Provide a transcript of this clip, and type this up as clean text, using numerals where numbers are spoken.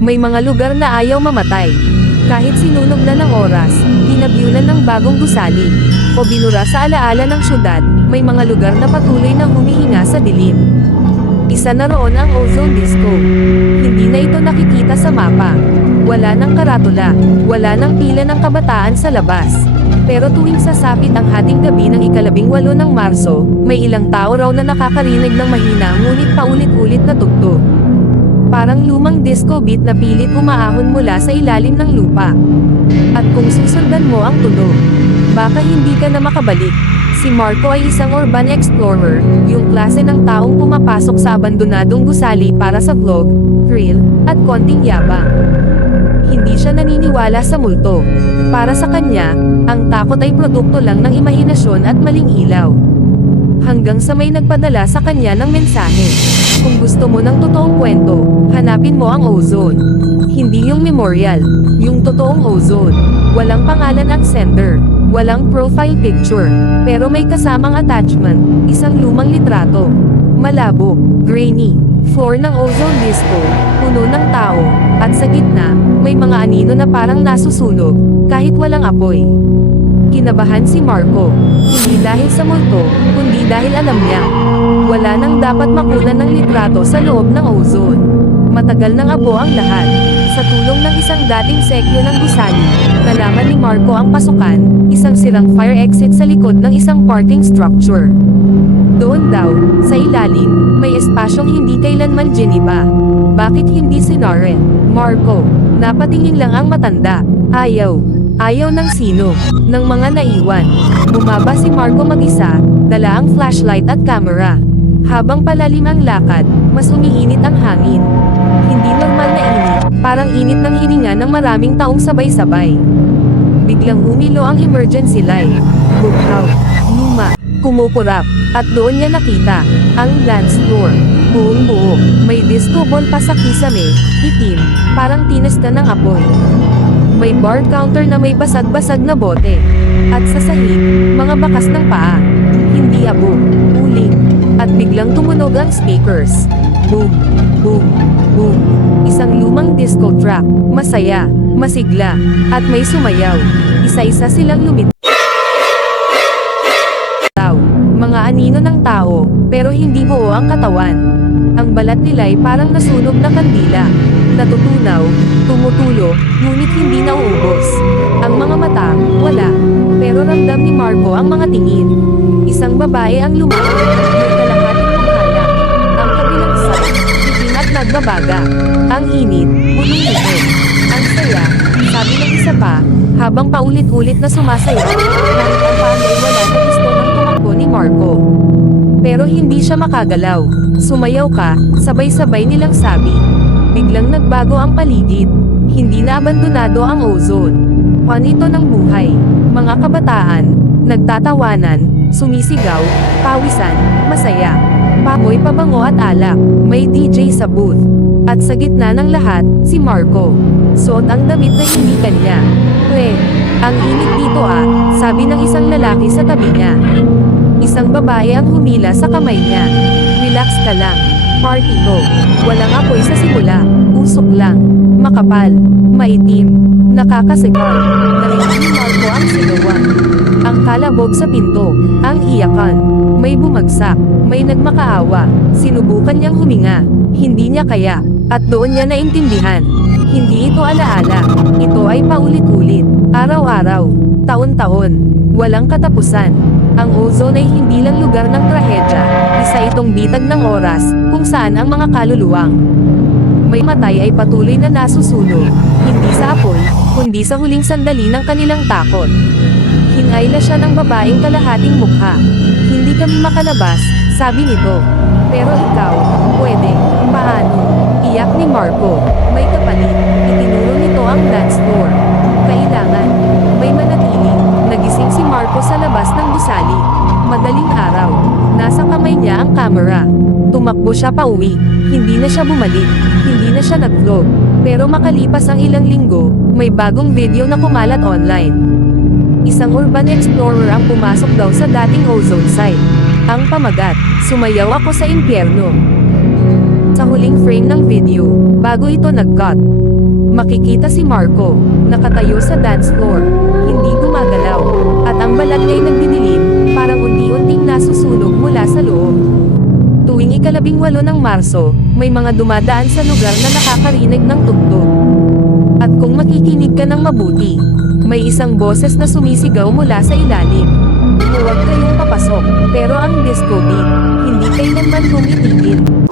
May mga lugar na ayaw mamatay. Kahit sinunog na ng oras, tinabyunan ng bagong gusali, o binura sa alaala ng syudad, may mga lugar na patuloy na humihinga sa dilim. Isa na roon ang ozone disco. Hindi na ito nakikita sa mapa. Wala ng karatula, wala ng pila ng kabataan sa labas. Pero tuwing sasapit ang hating gabi ng ika-18 ng Marso, may ilang tao raw na nakakarinig ng mahina ngunit paulit-ulit na tugtog. Parang lumang disco beat na pilit umaahon mula sa ilalim ng lupa. At kung susundan mo ang tunog, baka hindi ka na makabalik. Si Marco ay isang urban explorer, yung klase ng taong pumapasok sa abandonadong gusali para sa vlog, thrill, at konting yabang. Hindi siya naniniwala sa multo. Para sa kanya, ang takot ay produkto lang ng imahinasyon at maling ilaw. Hanggang sa may nagpadala sa kanya ng mensahe. Kung gusto mo ng totoong kwento, hanapin mo ang ozone. Hindi yung memorial, yung totoong ozone. Walang pangalan ang sender. Walang profile picture, pero may kasamang attachment, isang lumang litrato. Malabo, grainy, floor ng ozone disco, puno ng tao, at sa gitna, may mga anino na parang nasusunog, kahit walang apoy. Kinabahan si Marco, hindi dahil sa multo, kundi dahil alam niya. Wala nang dapat makunan ng litrato sa loob ng ozone. Matagal nang abo ang lahat. Sa tulong ng isang dating sekyo ng gusali, nalaman ni Marco ang pasukan, isang sirang fire exit sa likod ng isang parking structure. Doon daw, sa ilalim, may espasyong hindi kailanman giniba. Bakit hindi sinaren? Marco, napatingin lang ang matanda. Ayaw ng sino, ng mga naiwan. Bumaba si Marco mag-isa, dala ang flashlight at camera. Habang palalim ang lakad, mas umiinit ang hangin. Hindi normal na init, parang init ng hininga ng maraming taong sabay-sabay. Biglang humilo ang emergency light. Bughaw, luma, kumupurap, at doon niya nakita, ang dance floor. Buong buo, may disco ball pa sa kisame, itim, parang tinesta ng apoy. May bar counter na may basag-basag na bote. At sa sahig, mga bakas ng paa. Hindi abo, uling. At biglang tumunog ang speakers. Boom, boom, boom. Isang lumang disco track, masaya, masigla, at may sumayaw. Isa-isa silang lumitaw. Mga anino ng tao, pero hindi buo ang katawan. Ang balat nila'y parang nasunog na kandila. Natutunaw, tumutulo, ngunit hindi nauubos. Ang mga mata, wala. Pero ramdam ni Marco ang mga tingin. Isang babae ang lumapit, may kalahating mukhala. Ang kabilang side, itim at nagbabaga. Ang init, bulong nito. Ang saya, sabi ng isa pa, habang paulit-ulit na sumasayaw. Ngunit ang panay wala na gusto ng tumakbo ni Marco. Pero hindi siya makagalaw. Sumayaw ka, sabay-sabay nilang sabi. Biglang nagbago ang paligid. Hindi na abandonado ang ozone. Panito ng buhay. Mga kabataan, nagtatawanan, sumisigaw, pawisan, masaya. Pamoy pabango at alak. May DJ sa booth. At sa gitna ng lahat, si Marco. Suot ang damit na hindi kanya. Ang init dito sabi ng isang lalaki sa tabi niya. Isang babae ang humila sa kamay niya. Relax ka lang. Party ko. Walang apoy sa simula. Usok lang. Makapal. Maitim. Nakakasigaw. Narinig ni Marco ang sigawan. Ang kalabog sa pinto. Ang iyakan. May bumagsak. May nagmakaawa. Sinubukan niyang huminga. Hindi niya kaya. At doon niya naintindihan. Hindi ito alaala. Ito ay paulit-ulit. Araw-araw. Taon-taon. Walang katapusan. Ang ozone ay hindi lang lugar ng trahedya, isa itong bitag ng oras, kung saan ang mga kaluluwang may matay ay patuloy na nasusunog, hindi sa apoy, kundi sa huling sandali ng kanilang takot. Hinayla siya ng babaeng kalahating mukha. Hindi kami makalabas, sabi nito. Pero ikaw, pwede. Paano? Iyak ni Marco. May kapalit. Itinuro nito ang dance floor. Kailangan. May manatili. Nagising si Marco sa labas ng gusali. Madaling araw. Nasa kamay niya ang camera. Tumakbo siya pauwi. Hindi na siya bumalik. Hindi na siya nag-vlog. Pero makalipas ang ilang linggo, may bagong video na kumalat online. Isang urban explorer ang pumasok daw sa dating ozone site. Ang pamagat, sumayaw ako sa impyerno. Sa huling frame ng video, bago ito nag-cut, Makikita si Marco, nakatayo sa dance floor, hindi gumagalaw, at ang balat niya'y nagdidilim, parang unti-unting nasusunog mula sa loob. Tuwing ika-18 ng Marso, may mga dumadaan sa lugar na nakakarinig ng tugtog. At kung makikinig ka ng mabuti, may isang boses na sumisigaw mula sa ilalim. Huwag kayong papasok, pero ang disco beat, hindi kailanman tumitigil.